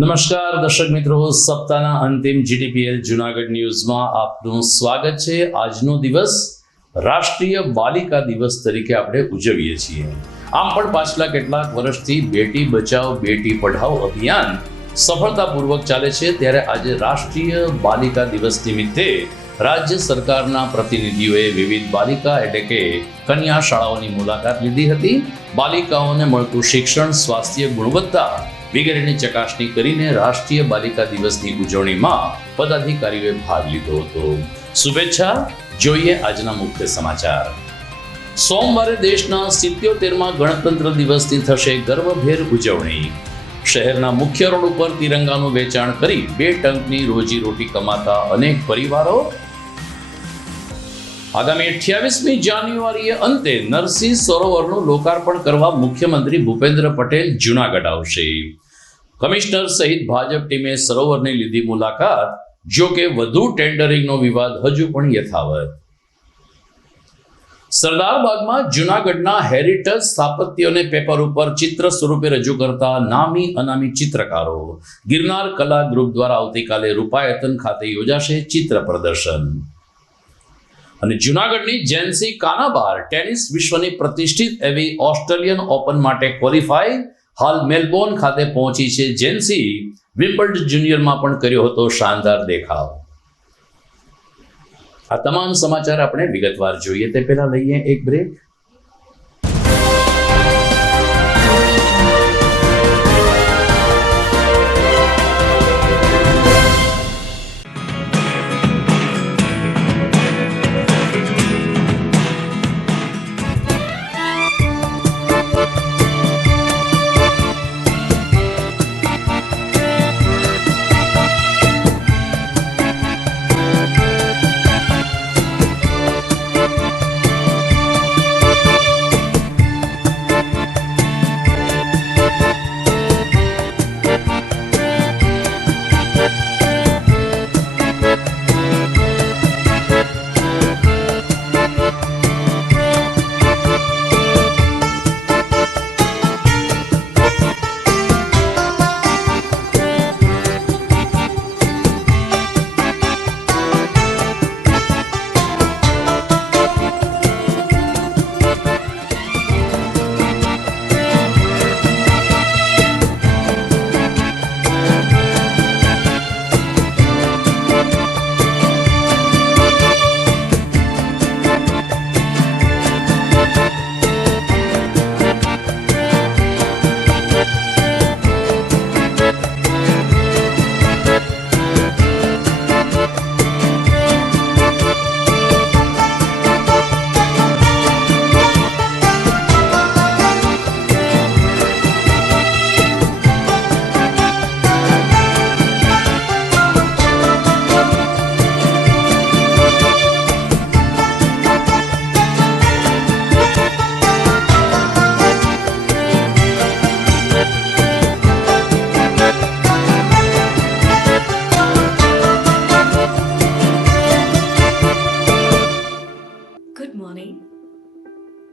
નમસ્કાર દર્શક મિત્રો, સપ્તાહના અંતિમ જીટીપીએલ જૂનાગઢ ન્યૂઝમાં આપનું સ્વાગત છે। આજનો દિવસ રાષ્ટ્રીય બાલિકા દિવસ તરીકે આપણે ઉજવીએ છીએ। આમ પણ પાછલા કેટલાક વર્ષથી બેટી બચાવો બેટી પઢાઓ અભિયાન સફળતાપૂર્વક ચાલે છે, ત્યારે આજે રાષ્ટ્રીય બાલિકા દિવસ નિમિત્તે રાજ્ય સરકારના પ્રતિનિધિઓએ વિવિધ બાલિકા એટલે કે કન્યા શાળાઓની મુલાકાત લીધી હતી। બાલિકાઓને મળતું શિક્ષણ, સ્વાસ્થ્ય, ગુણવત્તા વગેરેની ચકાસણી કરીને રાષ્ટ્રીય બાલિકા દિવસની ઉજવણીમાં પદાધિકારીઓએ ભાગ લીધો હતો। શુભેચ્છા। જોઈએ આજના મુખ્ય સમાચાર। સોમવારે દેશના 77મા ગણતંત્ર દિવસની થશે ગર્વભેર ઉજવણી। શહેરના મુખ્ય રોડ ઉપર તિરંગાનું વેચાણ કરી 2 ટંકની રોજીરોટી કમાતા અનેક પરિવારો। આગામી 28મી જાન્યુઆરીએ અંતે નરસિંહ સરોવરનું લોકાર્પણ કરવા મુખ્યમંત્રી ભૂપેન્દ્ર પટેલ જૂનાગઢ આવશે। કમિશનર સહિત ભાજપ ટીમે સરોવરની લીધી મુલાકાત, જો કે વધુ ટેન્ડરિંગનો વિવાદ હજુ પણ યથાવત। સરદાર બાગમાં જૂનાગઢના હેરિટેજ સ્થાપત્યોને પેપર ઉપર ચિત્ર સ્વરૂપે રજૂ કરતા નામી અનામી ચિત્રકારો ગિરનાર કલા ગ્રુપ દ્વારા આવતીકાલે રૂપાયતન ખાતે યોજાશે ચિત્ર પ્રદર્શન। અને જૂનાગઢની જેન્સી કાનાબાર ટેનિસ વિશ્વની પ્રતિષ્ઠિત એવી ઓસ્ટ્રેલિયન ઓપન માટે ક્વોલિફાઈ હાલ મેલબોર્ન ખાતે પહોંચી છે। જેન્સી વિમ્બલ્ડન જુનિયરમાં પણ કર્યો હતો શાનદાર દેખાવ। આ તમામ સમાચાર આપણે વિગતવાર જોઈએ તે પહેલા લઈએ એક બ્રેક।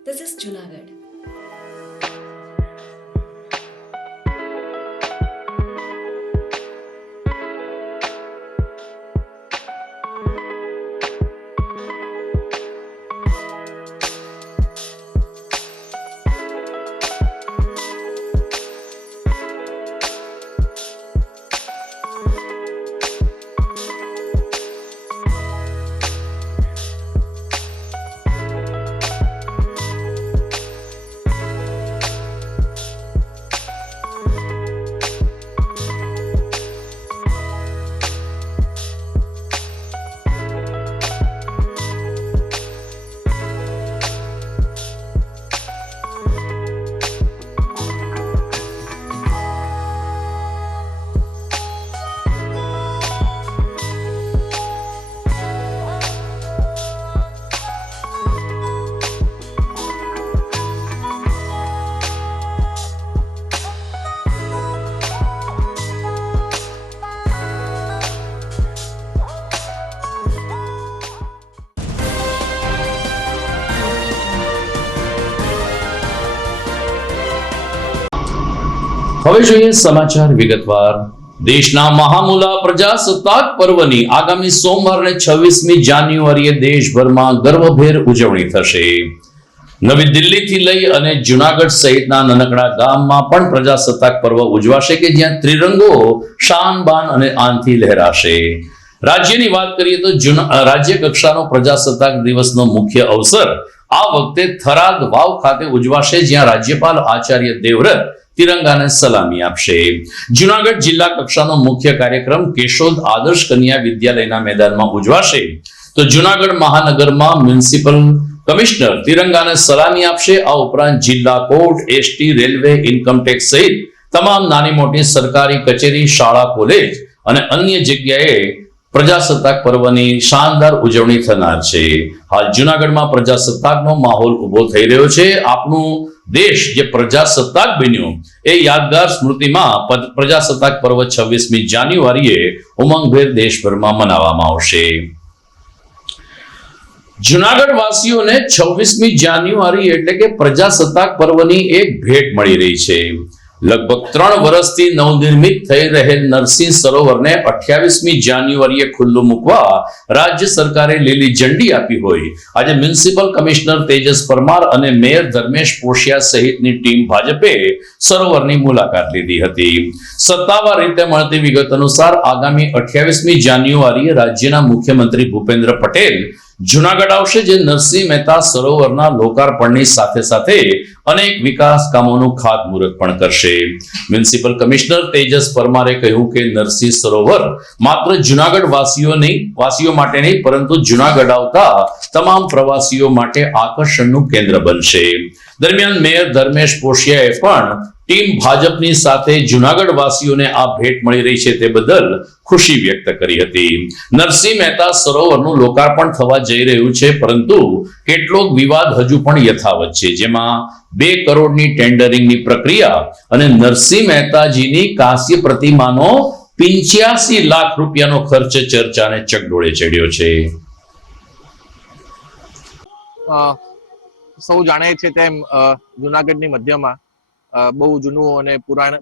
This is Junagadh. હવે જોઈએ સમાચાર વિગતવાર। દેશના મહામૂલા પ્રજાસત્તાક પર્વની આગામી સોમવારને 26મી જાન્યુઆરીએ દેશભરમાં ગર્વભેર ઉજવણી થશે. નવી દિલ્હીથી લઈ અને જુનાગઢ સહિતના નાનકડા ગામમાં પણ પ્રજાસત્તાક પર્વ ઉજવાશે કે જ્યાં ત્રિરંગો શાન બાન અને આનથી લહેરાશે. રાજ્યની વાત કરીએ તો રાજ્ય કક્ષાનો પ્રજાસત્તાક દિવસનો મુખ્ય અવસર આ વખતે થરાદ વાવ ખાતે ઉજવાશે, જ્યાં રાજ્યપાલ આચાર્ય દેવવ્રત તિરંગાને સલામી આપશે. જુનાગઢ જિલ્લા કક્ષાનો મુખ્ય કાર્યક્રમ કેશોદ આદર્શ કન્યા વિદ્યાલયના મેદાનમાં ઉજવાશે. તો જુનાગઢ મહાનગરમાં મ્યુનિસિપલ કમિશનર તિરંગાને સલામી આપશે. આ ઉપરાંત જિલ્લા કોર્ટ, એસટી, રેલવે, ઇન્કમટેક્સ સહિત તમામ નાની મોટી સરકારી કચેરી, શાળા, કોલેજ અને અન્ય જગ્યાએ પ્રજાસત્તાક પર્વની શાનદાર ઉજવણી થનાર છે. હાલ જુનાગઢમાં પ્રજાસત્તાકનો માહોલ ઉભો થઈ રહ્યો છે. આપણું દેશ જે પ્રજાસત્તાક બન્યો એ યાદગાર સ્મૃતિમાં પ્રજાસત્તાક પર્વ 26મી જાન્યુઆરીએ ઉમંગભેર દેશભરમાં મનાવવામાં આવશે. જુનાગઢ વાસીઓને 26મી જાન્યુઆરી એટલે કે પ્રજાસત્તાક પર્વની એક ભેટ મળી રહી છે. લગભગ 3 વર્ષથી નવનિર્મિત થઈ રહેલ નરસિંહ સરોવરને 28મી જાન્યુઆરીએ ખુલ્લું મૂકવા રાજ્ય સરકારે લીલી ઝંડી આપી હોય આજે મ્યુનિસિપલ કમિશનર તેજસ પરમાર અને મેયર ધર્મેશ પોશિયા સહિતની ટીમ ભાજપે સરોવરની મુલાકાત લીધી હતી. સત્તાવાર રીતે મળતી વિગત અનુસાર આગામી 28મી જાન્યુઆરીએ રાજ્યના મુખ્યમંત્રી ભૂપેન્દ્ર પટેલ જુનાગઢ આવશે, જે નરસિંહ મહેતા સરોવરના લોકાર્પણની સાથે સાથે અનેક વિકાસ કામોનું ખાતમુહૂર્ત પણ કરશે. મ્યુનિસિપલ કમિશનર તેજસ પરમારે કહ્યું કે નરસિંહ સરોવર માત્ર જુનાગઢ વાસીઓ માટે નહીં પરંતુ જુનાગઢ આવતા તમામ પ્રવાસીઓ માટે આકર્ષણનું કેન્દ્ર બનશે. દરમિયાન મેયર ધર્મેશ પોશિયાએ પણ ટીમ ભાજપની સાથે જુનાગઢ વાસીઓને આ ભેટ મળી રહી છે તે બદલ ખુશી વ્યક્ત કરી હતી. નરસિંહ મહેતા સરોવરનું લોકાર્પણ થવા જઈ રહ્યું છે, પરંતુ કેટલોક વિવાદ હજુ પણ યથાવત છે, જેમાં 2 કરોડની ટેન્ડરિંગની પ્રક્રિયા અને નરસિંહ મહેતાજીની કાંસ્ય પ્રતિમાનો 85 લાખ રૂપિયાનો ખર્ચ ચર્ચાને ચકડોળે ચડ્યો છે. સૌ જાણે છે તેમ જુનાગઢની મધ્યમાં બહુ જૂનું અને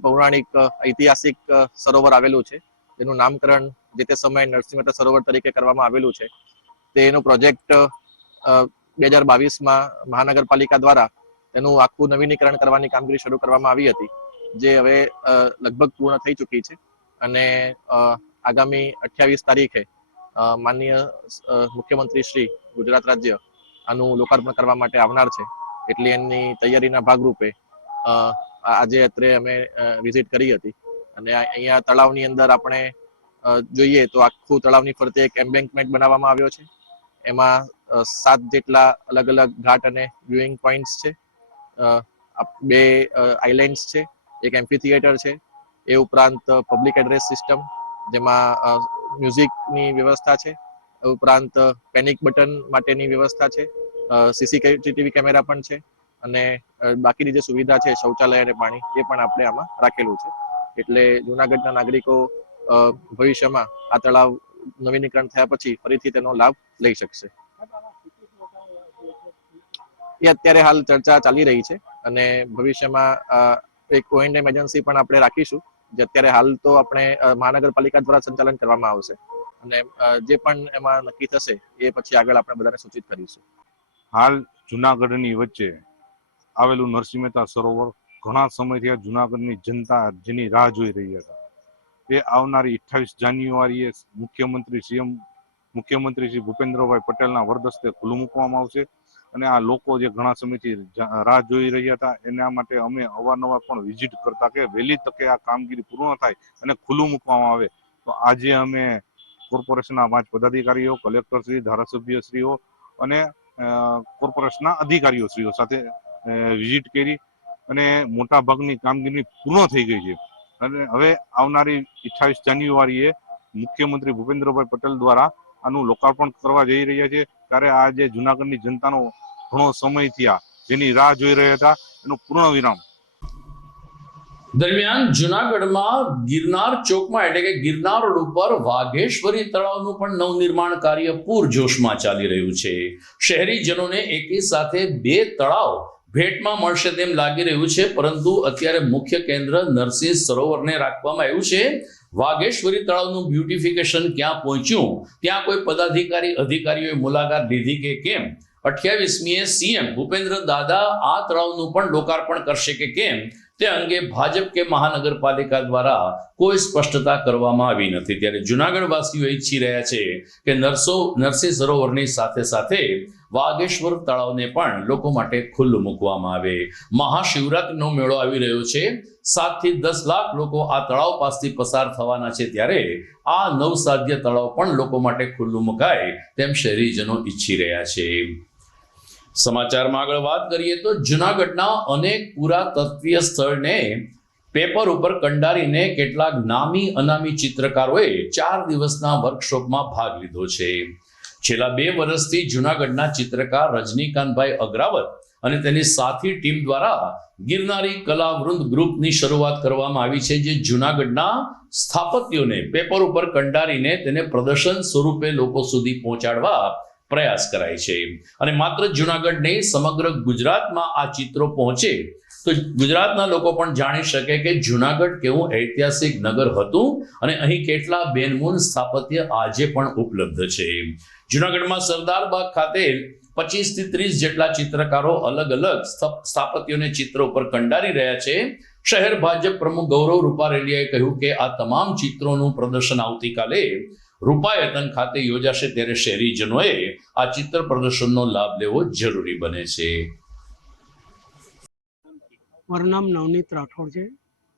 પૌરાણિક ઐતિહાસિક સરોવર આવેલું છે, જેનું નામકરણ જે તે સમયે નરસિંહ મહેતા સરોવર તરીકે કરવામાં આવેલું છે. તેનો પ્રોજેક્ટ 2022માં મહાનગરપાલિકા દ્વારા તેનું આખું નવીનીકરણ કરવાની કામગીરી શરૂ કરવામાં આવી હતી, જે હવે લગભગ પૂર્ણ થઈ ચૂકી છે અને આગામી 28 તારીખે માનનીય મુખ્યમંત્રી શ્રી ગુજરાત રાજ્ય આનું લોકાર્પણ કરવા માટે આવનાર છે. એટલે એની તૈયારીના ભાગરૂપે આજે અત્રે અમે વિઝિટ કરી હતી અને અહીંયા તળાવની અંદર આપણે જોઈએ તો આખું તળાવની ફરતે એક એમ્બેન્કમેન્ટ બનાવવામાં આવ્યો છે. એમાં 7 જેટલા અલગ અલગ ઘાટ અને વ્યુઇંગ પોઈન્ટ્સ છે, 2 આઇલેન્ડ્સ છે, એક એમ્ફી થિયેટર છે. એ ઉપરાંત પબ્લિક એડ્રેસ સિસ્ટમ જેમાં મ્યુઝિકની વ્યવસ્થા છે, ઉપરાંત પેનિક બટન માટેની વ્યવસ્થા છે, સીસીટીવી કેમેરા પણ છે અને બાકીની જે સુવિધા છે શૌચાલય અને પાણી એ પણ આપણે આમાં રાખેલું છે. એટલે જુનાગઢના નાગરિકો ભવિષ્યમાં આ તળાવ નવીનીકરણ થયા પછી ફરીથી તેનો લાભ લઈ શકશે. એ અત્યારે હાલ ચર્ચા ચાલી રહી છે અને ભવિષ્યમાં એક O&M એજન્સી પણ આપણે રાખીશું, જે અત્યારે હાલ તો આપણે મહાનગરપાલિકા દ્વારા સંચાલન કરવામાં આવશે અને જે પણ એમાં નક્કી થશે એ પછી આગળ આપણે બધાને સૂચિત કરીશું. હાલ જુનાગઢની વચ્ચે આવેલું નરસિંહ મહેતા સરોવર ઘણા સમયથી જુનાગઢની જનતા જેની રાહ જોઈ રહી હતા, તે આવનારી 28 જાન્યુઆરીએ મુખ્યમંત્રી શ્રી ભૂપેન્દ્રભાઈ પટેલના વરદસ્તે ખુલ્લું મૂકવામાં આવશે અને આ લોકો જે ઘણા સમયથી રાહ જોઈ રહ્યા હતા એના માટે અમે અવારનવાર પણ વિઝિટ કરતા કે વહેલી તકે આ કામગીરી પૂર્ણ થાય અને ખુલ્લું મૂકવામાં આવે. તો આજે અમે કોર્પોરેશનના 5 પદાધિકારીઓ, કલેક્ટરશ્રી, ધારાસભ્યશ્રીઓ અને કોર્પોરેશનના અધિકારીઓશ્રીઓ સાથે વિઝિટ કરી અને મોટા ભાગની કામગીરી પૂર્ણ થઈ ગઈ છે અને હવે આવનારી 28 જાન્યુઆરીએ મુખ્યમંત્રી ભૂપેન્દ્રભાઈ પટેલ દ્વારા આનું લોકાર્પણ કરવા જઈ રહ્યા છે. ત્યારે આજે જુનાગઢની જનતાનો ઘણો સમય થયા જેની રાહ જોઈ રહ્યા હતા એનું પૂર્ણ વિરામ. દરમિયાન જુનાગઢમાં ગિરનાર ચોકમાં એટલે કે ગિરનાર રોડ ઉપર વાઘેશ્વરી તળાવનું પણ નવનિર્માણ કાર્ય પૂરજોશમાં ચાલી રહ્યું છે. શહેરીજનોને એકી સાથે 2 તળાવ ભેટમાં મળશે તેમ લાગી રહ્યું છે, પરંતુ અત્યારે મુખ્ય કેન્દ્ર નરસિંહ સરોવરને રાખવામાં આવ્યું છે વાઘેશ્વરી તળાવનું બ્યુટિફિકેશન ક્યાં પહોંચ્યું, ત્યાં કોઈ અધિકારીઓએ મુલાકાત લીધી કે કેમ? 28મીએ સીએમ ભૂપેન્દ્ર દાદા આ તળાવનું પણ લોકાર્પણ કરશે કે કેમ, તે અંગે ભાજપ કે મહાનગરપાલિકા દ્વારા કોઈ સ્પષ્ટતા કરવામાં આવી નથી. ત્યારે જુનાગઢ વાસીઓ ઈચ્છી રહ્યા છે કે નરસિંહ સરોવરની સાથે સાથે વાઘેશ્વર તળાવને પણ લોકો માટે ખુલ્લું મૂકવામાં આવે. મહાશિવરાત્રીનો મેળો આવી રહ્યો છે. 7 થી 10 લાખ લોકો આ તળાવ પાસથી પસાર થવાના છે. ત્યારે આ નવસાધ્ય તળાવ પણ લોકો માટે ખુલ્લું મુકાય તેમ શહેરીજનો ઈચ્છી રહ્યા છે. સમાચારમાં આગળ વાત કરીએ તો જુનાગઢના અનેક પુરાતત્વીય સ્થળને પેપર ઉપર કંડારીને કેટલાક નામી અનામી ચિત્રકારોએ 4 દિવસના વર્કશોપમાં ભાગ લીધો છે. છેલ્લા 2 વર્ષથી જુનાગઢના ચિત્રકાર રજનીકાંતભાઈ અગ્રાવત અને તેની સાથી ટીમ દ્વારા ગિરનારી કલાવૃંદ ગ્રુપની શરૂઆત કરવામાં આવી છે, જે જુનાગઢના સ્થાપત્યોને પેપર ઉપર કંડારીને તેને પ્રદર્શન સ્વરૂપે લોકો સુધી પહોંચાડવા પ્રયાસ કરાય છે. અને માત્ર જુનાગઢ નહીં, સમગ્ર ગુજરાતમાં આ ચિત્રો પહોંચે તો ગુજરાતના લોકો પણ જાણી શકે કે જુનાગઢ કેવું ઐતિહાસિક નગર હતું અને અહીં કેટલા બેનમૂન સ્થાપત્ય આજે પણ ઉપલબ્ધ છે. જુનાગઢમાં સરદાર બાગ ખાતે 25 થી 30 જેટલા ચિત્રકારો અલગ અલગ સ્થાપત્યોને ચિત્ર ઉપર કંડારી રહ્યા છે. શહેર ભાજપ પ્રમુખ ગૌરવ રૂપારેલિયાએ કહ્યું કે આ તમામ ચિત્રોનું પ્રદર્શન આવતીકાલે રૂપાયતન ખાતે યોજાશે, ત્યારે શહેરીજનોએ આ ચિત્ર પ્રદર્શનનો લાભ લેવો જરૂરી બને છે. મારું નામ નવનીત રાઠોડ છે.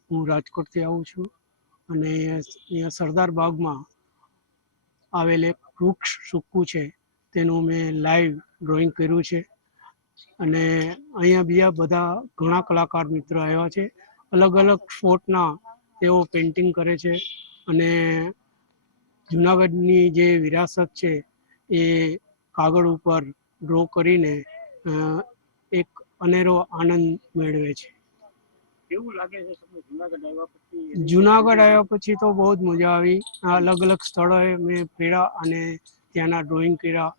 હું રાજકોટથી આવું છું અને અહીંયા સરદાર બાગમાં આવેલ એક વૃક્ષ સૂકું છે તેનું મેં લાઈવ ડ્રોઈંગ કર્યું છે. અને અહીંયા બીજા બધા ઘણા કલાકાર મિત્રો આવ્યા છે. અલગ અલગ સ્પોટના તેઓ પેઇન્ટિંગ કરે છે અને જુનાગઢની જે વિરાસત છે એ કાગળ ઉપર ડ્રો કરીને એક અનેરો આનંદ મેળવે છે. કેવું લાગે છે તમને જુનાગઢ આવ્યા પછી? જુનાગઢ આવ્યા પછી તો બહુ જ મજા આવી. અલગ અલગ સ્થળોએ મેં ફર્યા અને ત્યાંના ડ્રોઈંગ કર્યા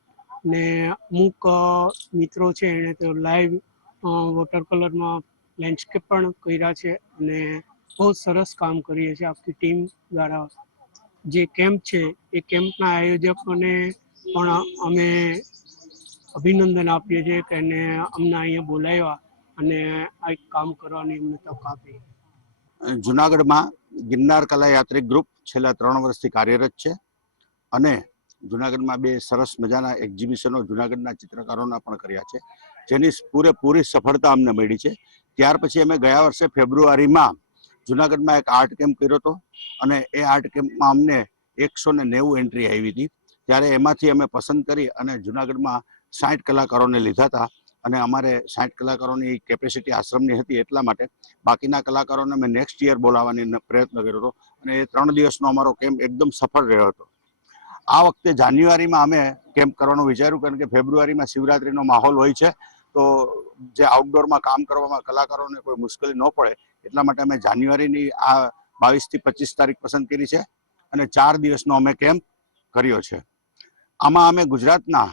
ને અમુક મિત્રો છે એણે તો લાઈવ વોટર કલરમાં લેન્ડસ્કેપ પણ કર્યા છે અને બહુ સરસ કામ કરીએ છીએ આખી ટીમ દ્વારા. જે કેમ્પ છે એ કેમ્પના આયોજકોને પણ અમે અભિનંદન આપીએ છીએ કે અમને અહીંયા બોલાવ્યા અને આ એક કામ કરવાની અમને તક આપી. જુનાગઢમાં ગિરનાર કલા યાત્રિક ગ્રુપ છેલ્લા 3 વર્ષથી કાર્યરત છે અને જુનાગઢમાં 2 સરસ મજાના એક્ઝિબિશનો જુનાગઢના ચિત્રકારોના પણ કર્યા છે, જેની પૂરેપૂરી સફળતા અમને મળી છે. ત્યાર પછી અમે ગયા વર્ષે ફેબ્રુઆરીમાં જુનાગઢમાં એક આર્ટ કેમ્પ કર્યો હતો અને એ આર્ટ કેમ્પમાં અમને 190 એન્ટ્રી આવી હતી. ત્યારે એમાંથી અમે પસંદ કરી અને જુનાગઢમાં 60 કલાકારોને લીધા હતા અને અમારે 60 કલાકારોની કેપેસિટી આશ્રમની હતી, એટલા માટે બાકીના કલાકારોને અમે નેક્સ્ટ યર બોલાવવાની પ્રયત્ન કર્યો હતો અને એ 3 દિવસનો અમારો કેમ્પ એકદમ સફળ રહ્યો હતો. આ વખતે જાન્યુઆરીમાં અમે કેમ્પ કરવાનું વિચાર્યું, કારણ કે ફેબ્રુઆરીમાં શિવરાત્રીનો માહોલ હોય છે, તો જે આઉટડોરમાં કામ કરવામાં કલાકારોને કોઈ મુશ્કેલી ન પડે એટલા માટે અમે જાન્યુઆરીની આ 22 થી 25 તારીખ પસંદ કરી છે અને 4 દિવસનો અમે કેમ્પ કર્યો છે. આમાં અમે ગુજરાતના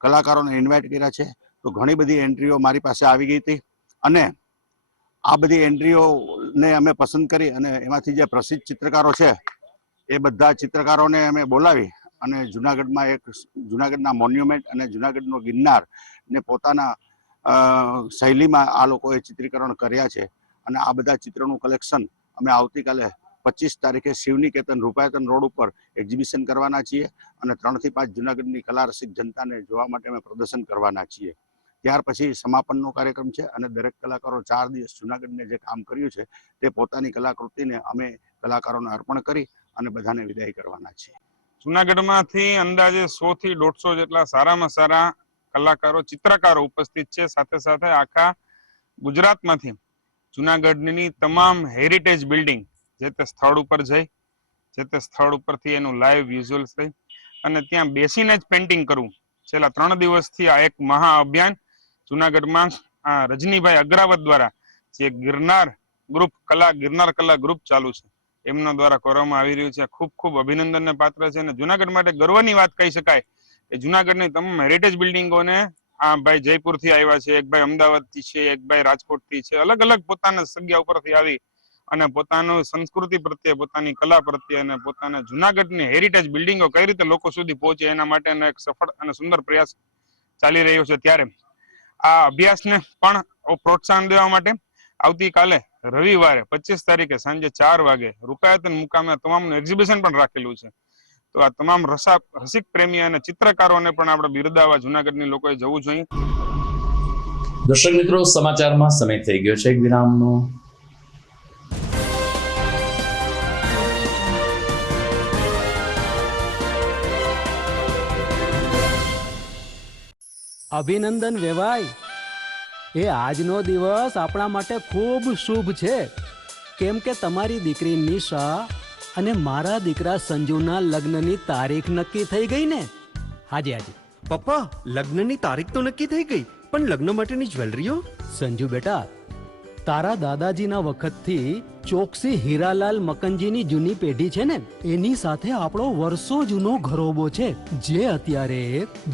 કલાકારોને ઇન્વાઇટ કર્યા છે, તો ઘણી બધી એન્ટ્રીઓ મારી પાસે આવી ગઈ હતી અને આ બધી એન્ટ્રીઓને અમે પસંદ કરી અને એમાંથી જે પ્રસિદ્ધ ચિત્રકારો છે એ બધા ચિત્રકારોને અમે બોલાવી અને જુનાગઢના મોન્યુમેન્ટ અને જુનાગઢનો ગિરનાર ને પોતાના શૈલીમાં આ લોકોએ ચિત્રીકરણ કર્યા છે. અને આ બધા ચિત્રોનું કલેક્શન અમે આવતીકાલે 25 તારીખે શિવનિકેતન રૂપાયતન રોડ ઉપર એક્ઝિબિશન કરવાના છીએ અને 3 થી 5 જુનાગઢની કલા રસિક જનતાને જોવા માટે અમે પ્રદર્શન કરવાના છીએ. ત્યાર પછી સમાપનનો કાર્યક્રમ છે અને દરેક કલાકારો 4 દિવસ જુનાગઢને જે કામ કર્યું છે તે પોતાની કલાકૃતિને અમે કલાકારોને અર્પણ કરી અને બધાને વિદાય કરવાના છીએ. જુનાગઢમાંથી અંદાજે 100 થી 150 જેટલા સારામાં સારા કલાકારો, ચિત્રકારો ઉપસ્થિત છે. સાથે સાથે આખા ગુજરાતમાંથી જુનાગઢની તમામ હેરિટેજ બિલ્ડિંગ જે તે સ્થળ ઉપર જઈ, જે તે સ્થળ ઉપરથી એનું લાઈવ વિઝ્યુઅલ્સ લઈ અને ત્યાં બેસીને જ પેઇન્ટિંગ કરવું. છેલ્લા 3 દિવસથી આ એક મહા અભિયાન જુનાગઢમાં રજનીભાઈ અગ્રાવત દ્વારા જે ગિરનાર કલા ગ્રુપ ચાલુ છે એમના દ્વારા કરવામાં આવી રહ્યું છે. ખૂબ ખૂબ અભિનંદનને પાત્ર છે અને જુનાગઢ માટે ગર્વની વાત કહી શકાય કે જુનાગઢની તમામ હેરિટેજ બિલ્ડિંગોને આ ભાઈ જયપુરથી આવ્યા છે, એક ભાઈ અમદાવાદથી છે, એક ભાઈ રાજકોટથી છે, અલગ અલગ પોતાના જગ્યા ઉપરથી આવી અને પોતાનું સંસ્કૃતિ પ્રત્યે, પોતાની કલા પ્રત્યે અને પોતાના જુનાગઢની હેરિટેજ બિલ્ડિંગો કઈ રીતે લોકો સુધી પહોંચે એના માટેનો એક સફળ અને સુંદર પ્રયાસ ચાલી રહ્યો છે. ત્યારે આ અભ્યાસને પણ પ્રોત્સાહન દેવા માટે આવતીકાલે રવિવારે 25 તારીખે સાંજે 4 વાગે રૂપાયતન મુકામે તમામનું એક્ઝિબિશન પણ રાખેલું છે. તો આ તમામ રસિક પ્રેમી અને ચિત્રકારોને પણ આપણે બિરદાવવા જુનાગઢની લોકોએ જવું જોઈએ. દર્શક મિત્રો, સમાચારમાં સમય થઈ ગયો છે એક વિરામનો. અભિનંદન વેવાઈ, એ આજનો દિવસ આપણા માટે ખૂબ શુભ છે, કેમ કે તમારી દીકરી નિશા અને મારા દીકરા સંજુના લગ્નની તારીખ નક્કી થઈ ગઈ ને. હાજી હાજી પપ્પા, લગ્નની તારીખ તો નક્કી થઈ ગઈ, પણ લગ્ન માટેની જ્વેલરીઓ? સંજુ બેટા, તારા દાદાજીના વખતથી ચોકસી હીરાલાલ મકનજીની જૂની પેઢી છે ને, એની સાથે આપણો વર્ષો જૂનો ઘરોબો છે, જે અત્યારે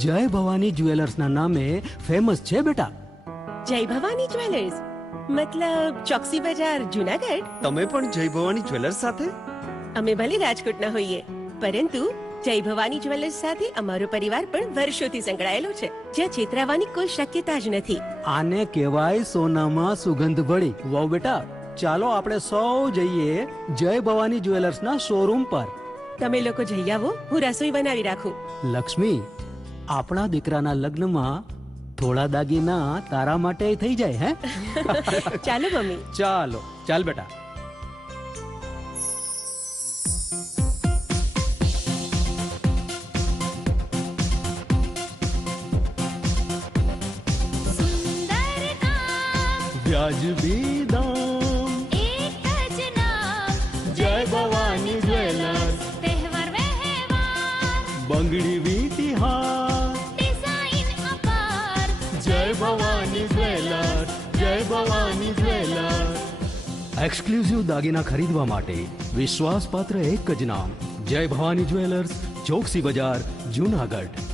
જય ભવાની જ્વેલર્સના નામે ફેમસ છે બેટા. જય ભવાની જ્વેલર્સ મતલબ ચોકસી બજાર, જુનાગઢ? તમે પણ જય ભવાની જ્વેલર્સ સાથે? અમે ભલે રાજકોટના હોઈએ, પરંતુ જય ભવાની જ્વેલર્સ સાથે અમારો પરિવાર પણ વર્ષોથી સંકળાયેલો છે, જ્યાં છેતરાવાની કોઈ શક્યતા જ નથી. આને કહેવાય સોનામાં સુગંધ ભળી. વાવ બેટા, ચાલો આપણે સૌ જઈએ જય ભવાની જ્વેલર્સના શોરૂમ પર. તમે લોકો જઈ આવો, હું રસોઈ બનાવી રાખું. લક્ષ્મી, આપણા દીકરાના લગ્નમાં થોડા દાગીના તારા માટે થઈ જાય હે? ચાલો મમ્મી. ચાલો ચાલ બેટા. વ્યાજબી દામ, એક જ નામ, જય ભવાની જ્વેલર્સ. તહેવાર વ્યવહાર, બંગડી વીટી હાર, ડિઝાઇન અપાર, જય ભવાની જ્વેલર્સ, જય ભવાની જ્વેલર્સ. એક્સક્લુઝિવ દાગીના ખરીદવા માટે વિશ્વાસપાત્ર એક જ નામ, જય ભવાની જ્વેલર્સ, ચોકસી બજાર, જુનાગઢ.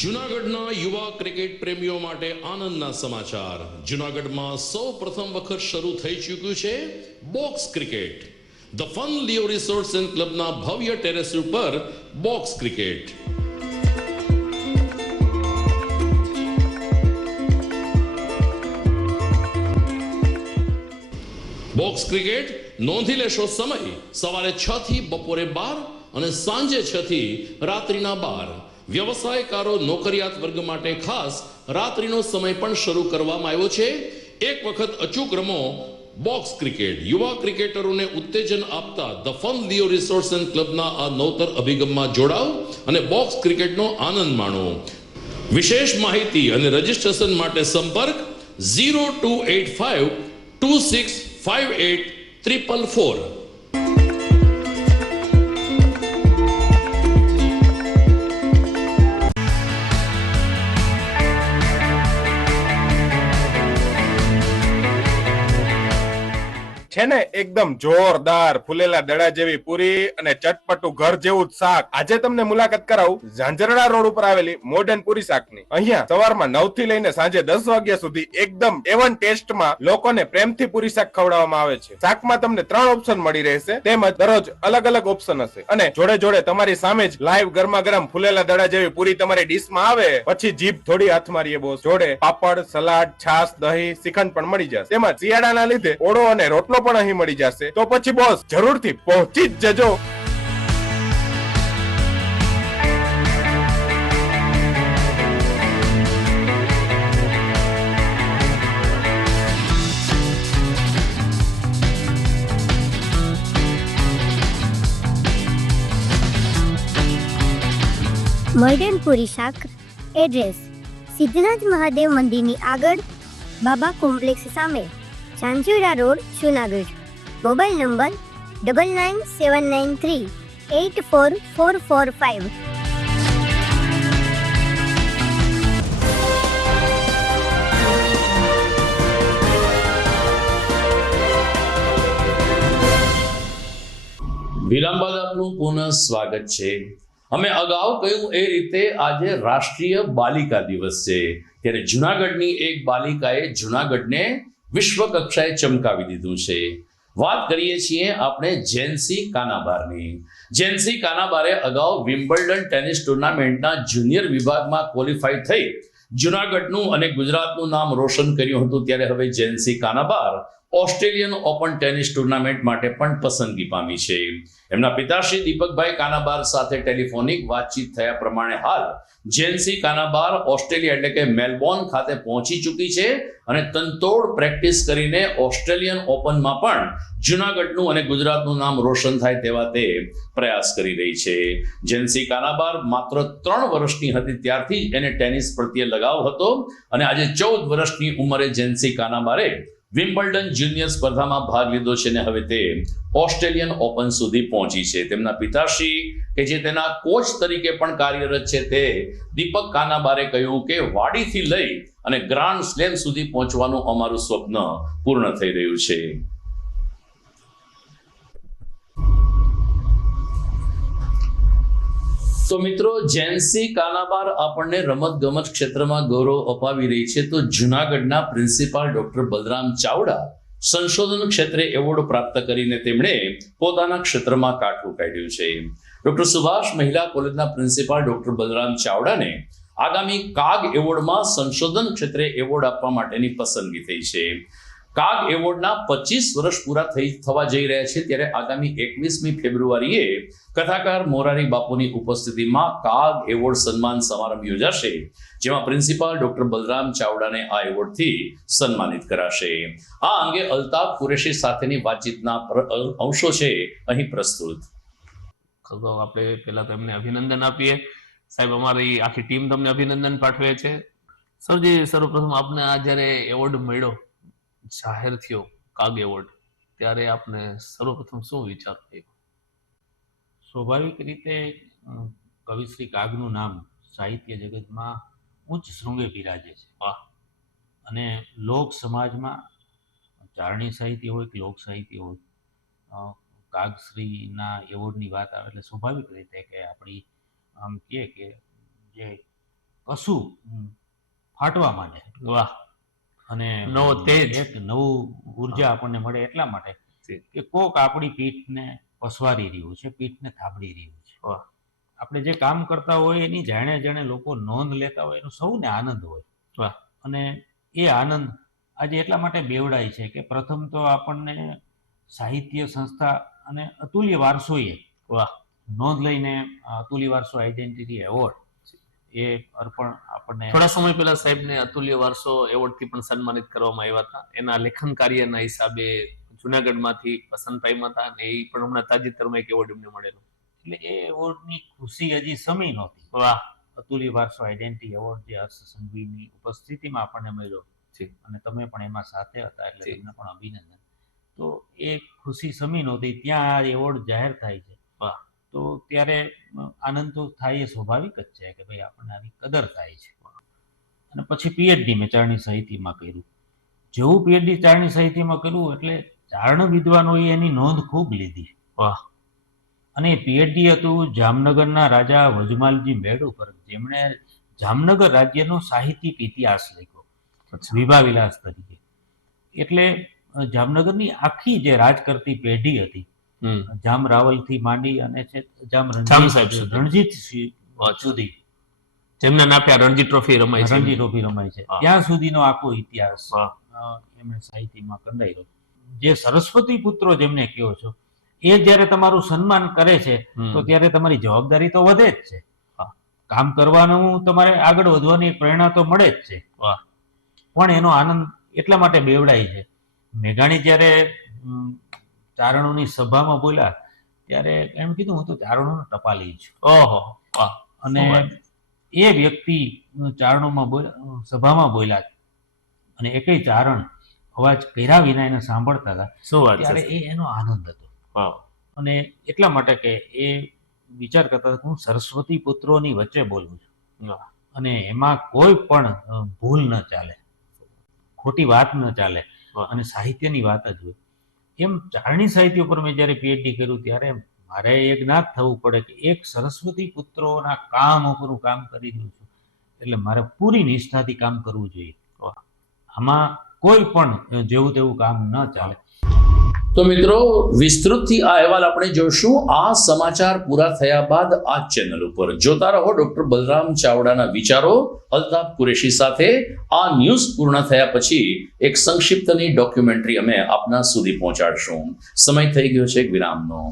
જૂનાગઢના યુવા ક્રિકેટ પ્રેમીઓ માટે આનંદના સમાચાર. જૂનાગઢમાં સૌ પ્રથમ વખત શરૂ થઈ ચૂક્યું છે box cricket. The fun Leo resorts and ક્લબના ભવ્ય ટેરેસ ઉપર બોક્સ ક્રિકેટ. બોક્સ ક્રિકેટ નોંધી લેશો સમય સવારે 6 થી બપોરે 12 અને સાંજે 6 થી રાત્રિના 12. વ્યવસાયકારો, નોકરિયાત વર્ગ માટે ખાસ રાત્રિનો સમય પણ શરૂ કરવામાં આવ્યો છે. એક વખત અચૂક રમો બોક્સ ક્રિકેટ. યુવા ક્રિકેટરોને ઉત્તેજન આપતા the fun Leo resorts and ક્લબના આ નવતર અભિગમમાં જોડાઓ અને બોક્સ ક્રિકેટનો આનંદ માણો. વિશેષ માહિતી અને રજીસ્ટ્રેશન માટે સંપર્ક 0285 2658 444. છે ને એકદમ જોરદાર ફૂલેલા દડા જેવી પૂરી અને ચટપટું ઘર જેવું જ શાક. આજે તમને મુલાકાત કરાવું ઝાંઝરડા રોડ ઉપર આવેલી મોડર્ન પૂરી શાકની. અહીંયા સવારમાં 9 થી લઈને સાંજે 10 વાગ્યા સુધી એકદમ એવન ટેસ્ટમાં લોકોને પ્રેમથી પૂરી શાક ખવડાવવામાં આવે છે. શાકમાં તમને 3 ઓપ્શન મળી રહેશે, તેમજ દરરોજ અલગ અલગ ઓપ્શન હશે, અને જોડે જોડે તમારી સામે જ લાઈવ ગરમા ગરમ ફૂલેલા દડા જેવી પૂરી તમારી ડીશમાં આવે પછી જીભ થોડી હાથ મારીએ બોસ. જોડે પાપડ, સલાડ, છાશ, દહીં, શ્રીખંડ પણ મળી જશે. તેમજ શિયાળાના લીધે ઓળો અને રોટલો પણ અહીં મળી જશે. તો પછી બોસ જરૂરથી પહોંચી જ જજો. મોર્ડન પૂરી શાક. એડ્રેસ સિદ્ધનાથ મહાદેવ મંદિરની આગળ, બાબા કોમ્પ્લેક્સ સામે, Chanchuda road, Junagadh. Mobile number 9979384445. વિરામ બાદ આપનું પુનઃ સ્વાગત છે. અમે અગાઉ કહ્યું એ રીતે આજે રાષ્ટ્રીય બાલિકા દિવસ છે, ત્યારે જુનાગઢની એક બાલિકાએ જુનાગઢને વિશ્વ કક્ષાએ ચમકાવી દીધું છે. વાત કરીએ છીએ આપણે જેન્સી કાનાબારની. જેન્સી કાનાબારે અગાઉ વિમ્બલ્ડન ટેનિસ ટુર્નામેન્ટના જુનિયર વિભાગમાં ક્વોલિફાઈ થઈ જુનાગઢનું અને ગુજરાતનું નામ રોશન કર્યું હતું. ત્યારે હવે Gen Z Kanabar Australian open tennis tournament માટે પણ પસંદગી પામી છે. એમના પિતાશ્રી દીપકભાઈ કાનાબાર સાથે ટેલિફોનિક વાતચીત થયા પ્રમાણે હાલ જેન્સી કાનાબાર ઓસ્ટ્રેલિયા એટલે કે મેલબોર્ન ખાતે પહોંચી ચૂકી છે અને તનતોડ પ્રેક્ટિસ કરીને ઓસ્ટ્રેલિયન ઓપનમાં પણ જુનાગઢનું અને ગુજરાતનું નામ રોશન થાય તેવા તે પ્રયાસ કરી રહી છે. જેન્સી કાનાબાર માત્ર 3 વર્ષની હતી ત્યારથી એને ટેનિસ પ્રત્યે લગાવ હતો અને આજે 14 વર્ષની ઉંમરે જેન્સી કાનાબારે વિમ્બલ્ડન જુનિયર સ્પર્ધામાં ભાગ લીધો છે અને હવે તે ઓસ્ટ્રેલિયન ઓપન સુધી પહોંચી છે. તેમના પિતાશ્રી કે જે તેના કોચ તરીકે પણ કાર્યરત છે તે દીપક કાનાબારે કહ્યું કે વાડીથી લઈ અને ગ્રાન્ડ સ્લેમ સુધી પહોંચવાનું અમારું સ્વપ્ન પૂર્ણ થઈ રહ્યું છે. તો મિત્રો, જેન્સી કાનાબાર આપણને રમતગમત ક્ષેત્રમાં ગૌરવ અપાવી રહી છે, તો જુનાગઢના પ્રિન્સિપાલ ડોક્ટર બલરામ ચાવડા સંશોધન ક્ષેત્રે એવોર્ડ પ્રાપ્ત કરીને તેમણે પોતાના ક્ષેત્રમાં કાઠું કાઢ્યું છે. ડોક્ટર સુભાષ મહિલા કોલેજના પ્રિન્સિપાલ ડોક્ટર બલરામ ચાવડાને આગામી કાગ એવોર્ડમાં સંશોધન ક્ષેત્રે એવોર્ડ આપવા માટેની પસંદગી થઈ છે. કાગ એવોર્ડના 25 વર્ષ પૂરા થવા જઈ રહ્યા છે, ત્યારે આગામી 21મી ફેબ્રુઆરીએ કથાકાર મોરારી બાપુની ઉપસ્થિતિમાં કાગ એવોર્ડ સન્માન સમારંભ યોજાશે, જેમાં પ્રિન્સિપાલ ડોક્ટર બલરામ ચાવડાને આ એવોર્ડથી સન્માનિત કરાશે. આ અંગે અલ્તાફ કુરેશી સાથેની વાતચીતના અંશો છે અહીં પ્રસ્તુત. આપણે પહેલા તો એમને અભિનંદન આપીએ. સાહેબ, અમારી આખી ટીમ તમને અભિનંદન પાઠવે છે. સરજી, સર્વપ્રથમ આપને આ જ્યારે એવોર્ડ મળ્યો, જાહેર થયો કાગ એવોર્ડ, ત્યારે આપને સર્વપ્રથમ શું વિચાર થયો? સ્વાભાવિક રીતે કવિશ્રી કાગનું નામ સાહિત્ય જગતમાં ઉચ્ચ શૃંગે બિરાજે છે. અને લોક સમાજમાં ચારણી સાહિત્ય હોય કે લોક સાહિત્ય હોય, કાગશ્રીના એવોર્ડની વાત આવે એટલે સ્વાભાવિક રીતે કે આપણી આમ કહે કે જે કશું ફાટવા માંડે. વાહ! અને નવો તેજ, એક નવું ઉર્જા આપણને મળે એટલા માટે કે કોક આપણી પીઠને પસવારી રહ્યું છે, પીઠને થાબડી રહ્યું છે. આપણે જે કામ કરતા હોય એની જાણે જાણે લોકો નોંધ લેતા હોય એનો સૌને આનંદ હોય. અને એ આનંદ આજે એટલા માટે બેવડાય છે કે પ્રથમ તો આપણને સાહિત્ય સંસ્થા અને અતુલ્ય વારસોએ નોંધ લઈને અતુલ્ય વારસો આઈડેન્ટિટી એવોર્ડ એ અર્પણ આપણને થોડા સમય પહેલા સાહેબને અતુલ્ય વારસો એવોર્ડથી પણ સન્માનિત કરવામાં આવ્યા હતા. એના લેખન કાર્યના હિસાબે જુનાગઢમાંથી પસંદ પામ્યા હતા અને એ પણ હમણાં તાજેતરમાં એક એવોર્ડ એમને મળેલો. એટલે એ એવોર્ડની ખુશી હજી સમી નહોતી. વાહ! અતુલ્ય વારસો આઈડેન્ટિટી એવોર્ડ જે હર્ષ સંઘવીની ઉપસ્થિતિમાં આપણને મળ્યો છે અને તમે પણ એમાં સાથે હતા એટલે તમને પણ અભિનંદન. તો એ ખુશી સમી નહોતી, ત્યાં આ એવોર્ડ જાહેર થાય છે. વાહ! તો ત્યારે આનંદ તો થાય, એ સ્વાભાવિક જ છે કે ભાઈ આપણને આવી કદર થાય છે. અને પછી પીએચડી મેં ચારણી સાહિત્યમાં કર્યું. જેવું પીએચડી ચારણી સાહિત્યમાં કર્યું એટલે ચારણ વિદ્વાનોએ એની નોંધ ખૂબ લીધી. વાહ! અને પીએચડી હતું જામનગરના રાજા વજમાલજી મેળ ઉપર, જેમણે જામનગર રાજ્યનો સાહિત્યિક ઇતિહાસ લખ્યો વિભા વિલાસ તરીકે. એટલે જામનગરની આખી જે રાજ કરતી પેઢી હતી, જામ રાવલ થી માંડી અને જામ રણજીત સુધી, જેમના નામે રણજી ટ્રોફી રમાય છે, રણજી ટ્રોફી રમાય છે, ત્યાં સુધીનો આખો ઇતિહાસ એમણે સાહિત્યમાં કંડાર્યો. જે સરસ્વતી પુત્રો જેમને કહો છો, એ જયારે તમારું સન્માન કરે છે તો ત્યારે તમારી જવાબદારી તો વધે જ છે. કામ કરવાનું, તમારે આગળ વધવાની પ્રેરણા તો મળે જ છે. પણ એનો આનંદ એટલા માટે બેવડાય છે. મેઘાણી જયારે ચારણોની સભામાં બોલ્યા ત્યારે એમ કીધું, હું તો ચારણોનો ટપાલી છું. ઓહો! અને એ વ્યક્તિ ચારણોમાં સભામાં બોલ્યા અને એકેય ચારણ અવાજ કર્યા વિના એને સાંભળતા હતા. શું વાત ત્યારે છે? એનો આનંદ હતો. અને એટલા માટે કે એ વિચાર કરતા હતા કે હું સરસ્વતી પુત્રોની વચ્ચે બોલું છું અને એમાં કોઈ પણ ભૂલ ન ચાલે, ખોટી વાત ન ચાલે અને સાહિત્યની વાત જ હોય. એમ ચારણી સાહિત્ય ઉપર મેં જ્યારે પીએચડી કર્યું ત્યારે મારે એ જ્ઞાત થવું પડે કે એક સરસ્વતી પુત્રોના કામ ઉપર હું કામ કરી રહ્યું છું એટલે મારે પૂરી નિષ્ઠાથી કામ કરવું જોઈએ. આમાં કોઈ પણ જેવું તેવું કામ ન ચાલે. તો મિત્રો, વિસ્તૃતથી આ અહેવાલ આપણે જોઈશું. આ સમાચાર પૂરા થયા બાદ આ ચેનલ ઉપર જોતા રહો ડોક્ટર બલરામ ચાવડાના વિચારો અલ્તાફ કુરેશી સાથે. આ ન્યૂઝ પૂર્ણ થયા પછી એક સંક્ષિપ્તની ડોક્યુમેન્ટરી અમે આપના સુધી પહોંચાડશું. સમય થઈ ગયો છે એક વિરામનો.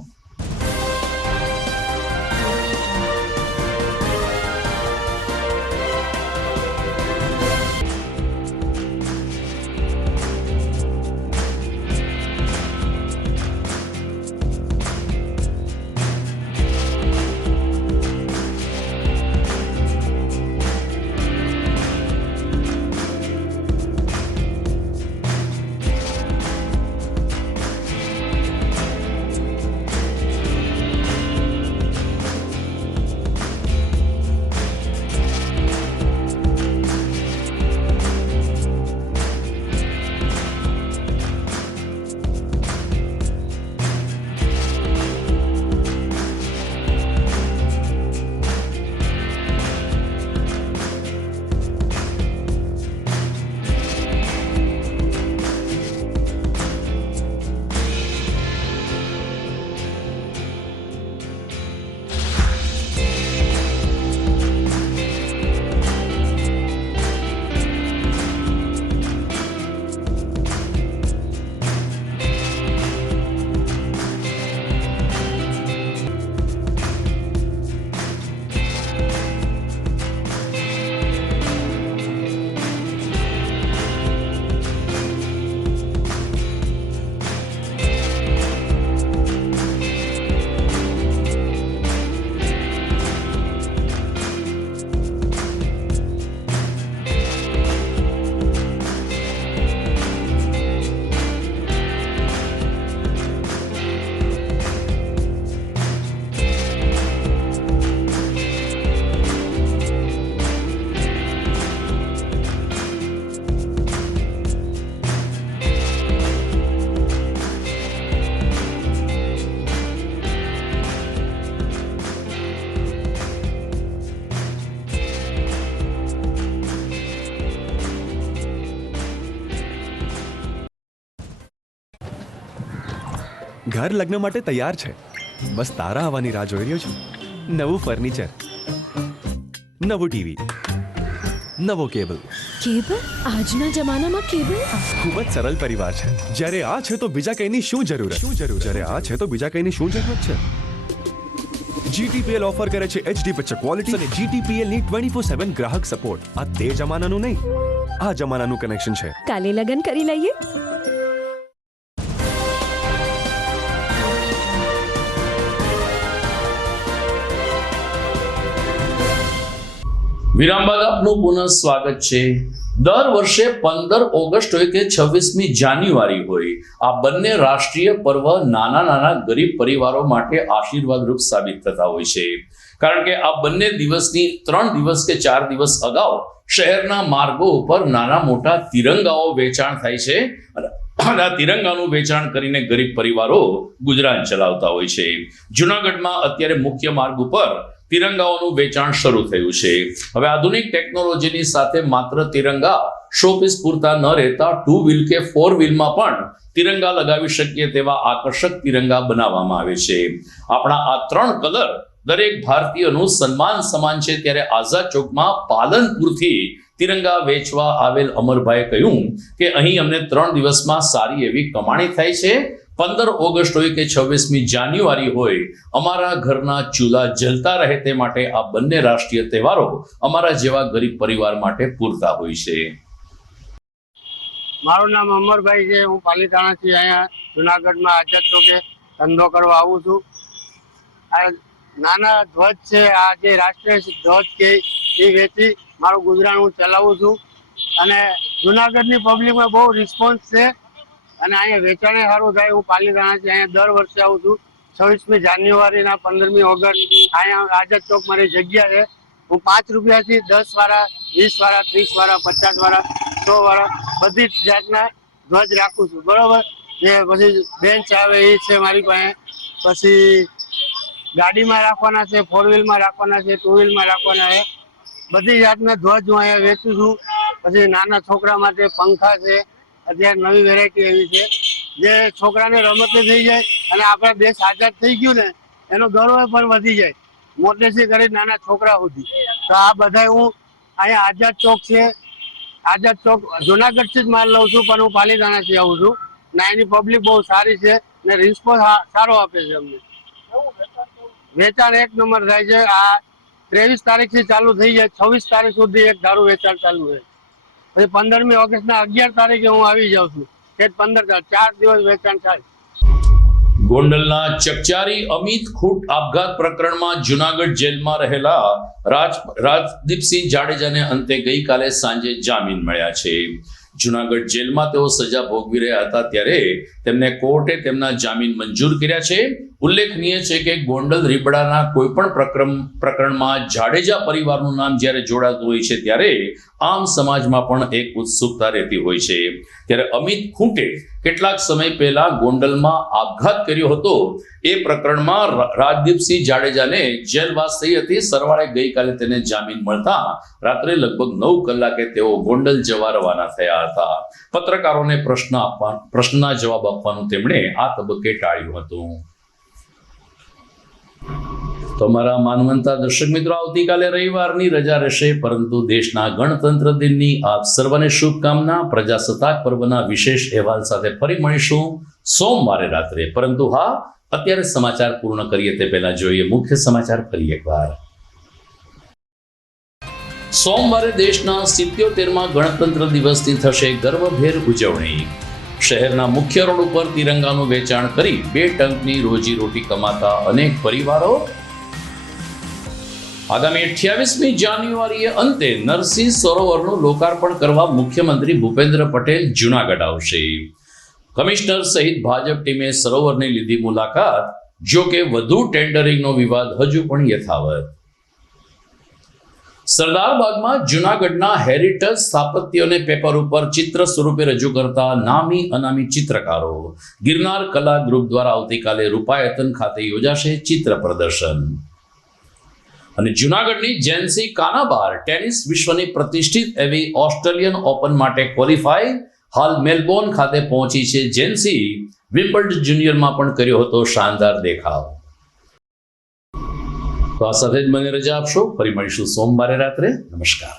ઘર લગ્ન માટે તૈયાર છે, બસ તારા આવવાની રાહ જોઈ રહ્યો છું. નવું ફર્નિચર, નવું ટીવી, નવો કેબલ. કેબલ? આજના જમાનામાં કેબલ? ખૂબ જ સરળ પરિવાર છે. જ્યારે આ છે તો બીજા કઈની શું જરૂર? જ્યારે આ છે તો બીજા કઈની શું જરૂરત છે? GTPL ઓફર કરે છે HD પિક્ચર ક્વોલિટી અને GTPL ની 24/7 ગ્રાહક સપોર્ટ. આ તે જમાનાનું નહીં, આ જમાનાનું કનેક્શન છે. કાલે લગન કરી લઈએ. વિરામ બાદ આપનું પુનઃ સ્વાગત છે. દર વર્ષે 15 ઓગસ્ટ હોય કે 26મી જાન્યુઆરી હોય, આ બંને રાષ્ટ્રીય પર્વ નાના નાના ગરીબ પરિવારો માટે આશીર્વાદરૂપ સાબિત થતા હોય છે. કારણ કે આ બંને દિવસની 3 દિવસ કે 4 દિવસ અગાઉ શહેરના માર્ગો ઉપર નાના મોટા તિરંગાઓ વેચાણ થાય છે અને આ તિરંગાનું વેચાણ કરીને ગરીબ પરિવારો ગુજરાન ચલાવતા હોય છે. જુનાગઢમાં અત્યારે મુખ્ય માર્ગ ઉપર તિરંગાઓનું વેચાણ શરૂ થયું છે. હવે આધુનિક ટેકનોલોજીની સાથે માત્ર તિરંગા શોપીસ પૂરતા ન રહેતા 2 વ્હીલ કે 4 વ્હીલમાં પણ તિરંગા લગાવી શકીએ તેવા આકર્ષક તિરંગા બનાવવામાં આવે છે. આપણા આ 3 કલર દરેક ભારતીયનું સન્માન સમાન છે. ત્યારે આઝાદ ચોકમાં પાલનપુરથી તિરંગા વેચવા આવેલ અમરભાઈએ કહ્યું કે અહીં અમને 3 દિવસમાં સારી એવી કમાણી થાય છે. 15 ઓગસ્ટ હોય કે 26મી જાન્યુઆરી હોય, અમારા ઘરના ચૂલા જલતા રહે તે માટે આ બંને રાષ્ટ્રીય તહેવારો અમારા જેવા ગરીબ પરિવાર માટે પૂરતા હોય છે. મારું નામ અમરભાઈ છે. હું પાલીતાણાથી અહીંયા જુનાગઢમાં આઝાદ ચોકે ધંધો કરવા આવું છું. આ નાના ધ્વજ છે, આ જે રાષ્ટ્રીય ધ્વજ કે એ વેચી મારું ગુજરાન હું ચલાવું છું. અને જુનાગઢની પબ્લિકમાં બહુ રિસ્પોન્સ છે અને અહીંયા વેચાણે સારું થાય. હું પાલીતાણાથી અહીંયા દર વર્ષે આવું છું. 26મી જાન્યુઆરીના 15મી ઓગસ્ટ અહીંયા આઝાદ ચોક મારી જગ્યા છે. હું 5 રૂપિયાથી 10 વાળા, 20 વાળા, 30 વાળા, 50 વાળા, 100 વાળા બધી જ જાતના ધ્વજ રાખું છું. બરોબર. જે પછી બેન્ચ આવે એ છે મારી પાસે. પછી ગાડીમાં રાખવાના છે, 4 વ્હીલમાં રાખવાના છે, 2 વ્હીલમાં રાખવાના છે. બધી જાતના ધ્વજ હું અહીંયા વેચું છું. પછી નાના છોકરા માટે પંખા છે. અત્યારે નવી વેરાયટી એવી છે જે છોકરાને રમતે થઈ જાય અને આપણા દેશ આઝાદ થઈ ગયું ને એનો ગર્વ પણ વધી જાય, મોટેથી કરી નાના છોકરા સુધી. તો આ બધા હું અહીંયા આઝાદ ચોક છે, આઝાદ ચોક જુનાગઢથી જ માલ લઉં છું, પણ હું પાલીતાણાથી આવું છું. ના એની પબ્લિક બહુ સારી છે ને રિસ્પોન્સ સારો આપે છે અમને. વેચાણ 1 નંબર થાય છે. આ 23 તારીખથી ચાલુ થઈ જાય, 26 તારીખ સુધી એક ધારું વેચાણ ચાલુ છે. પછી 15મી ઓગસ્ટના 11 તારીખે હું આવી જાઉં છું. 15 4 દિવસ વેચાણ થાય. ગોંડલના ચકચારી અમિત ખૂટ આપઘાત પ્રકરણમાં જુનાગઢ જેલમાં રહેલા રાજદીપસિંહ જાડેજાને અંતે ગઈકાલે સાંજે જામીન મળ્યા છે. જુનાગઢ જેલમાં તેઓ સજા ભોગવી રહ્યા હતા ત્યારે તેમને કોર્ટે તેમના જામીન મંજૂર કર્યા છે. ઉલ્લેખનીય છે કે ગોંડલ રીબડાના કોઈ પણ પ્રકરણમાં જાડેજા પરિવારનું નામ જ્યારે જોડાતું હોય છે ત્યારે આમ સમાજમાં પણ એક ઉત્સુકતા રહેતી હોય છે. ત્યારે અમિત ખૂટે કેટલાક સમય પહેલા ગોંડલમાં આપઘાત કર્યો હતો. એ પ્રકરણમાં રાજદીપસિંહ જાડેજાને જેલવાસ થઈ હતી. સરવાળે ગઈકાલે તેને જામીન મળતા રાત્રે લગભગ 9 કલાકે તેઓ ગોંડલ જવા રવાના થયા હતા. પત્રકારોને પ્રશ્નના જવાબ આપવાનું તેમણે આ તબક્કે ટાળ્યું હતું. તો અમારા માનવંતા દર્શક મિત્રો, આવતીકાલે રવિવારની રજા રહેશે, પરંતુ દેશના ગણતંત્ર દિનની આપ સર્વને શુભકામના. પ્રજાસત્તાક પર્વના વિશેષ અહેવાલ સાથે ફરી મળીશું સોમવારે રાત્રે. પરંતુ હા, અત્યારે સમાચાર પૂર્ણ કરીએ તે પહેલા જોઈએ મુખ્ય સમાચાર ફરી એકવાર. સોમવારે દેશના 77મા ગણતંત્ર દિવસની થશે ગર્વભેર ઉજવણી. શહેરના મુખ્ય રોડ ઉપર તિરંગાનું વેચાણ કરી 2 ટંકની રોજીરોટી કમાતા અનેક પરિવારો. આગામી 28મી જાન્યુઆરીએ અંતે નરસિંહ સરોવરનું લોકાર્પણ કરવા મુખ્યમંત્રી ભૂપેન્દ્ર પટેલ જૂનાગઢ આવશે. કમિશનર સહિત ભાજપ ટીમે સરોવરની લીધી મુલાકાત. જો કે વધુ ટેન્ડરિંગનો વિવાદ હજુ પણ યથાવત. સરદારબાગમાં જૂનાગઢના હેરિટેજ સ્થાપત્યોને પેપર ઉપર ચિત્ર સ્વરૂપે રજૂ કરતા નામી અનામી ચિત્રકારો. ગિરનાર કલા ગ્રુપ દ્વારા આવતીકાલે રૂપાયતન ખાતે યોજાશે ચિત્ર પ્રદર્શન. અને જૂનાગઢની જેન્સી કાનાબાર ટેનિસ વિશ્વની પ્રતિષ્ઠિત એવી ઓસ્ટ્રેલિયન ઓપન માટે ક્વોલિફાય. હાલ મેલબોર્ન ખાતે પહોંચી છે જેન્સી. વિમ્બલ્ડન જુનિયરમાં પણ કર્યો હતો શાનદાર દેખાવ. તો આ સાથે જ મને રજા આપશો. ફરી મળીશું સોમવારે રાત્રે. નમસ્કાર.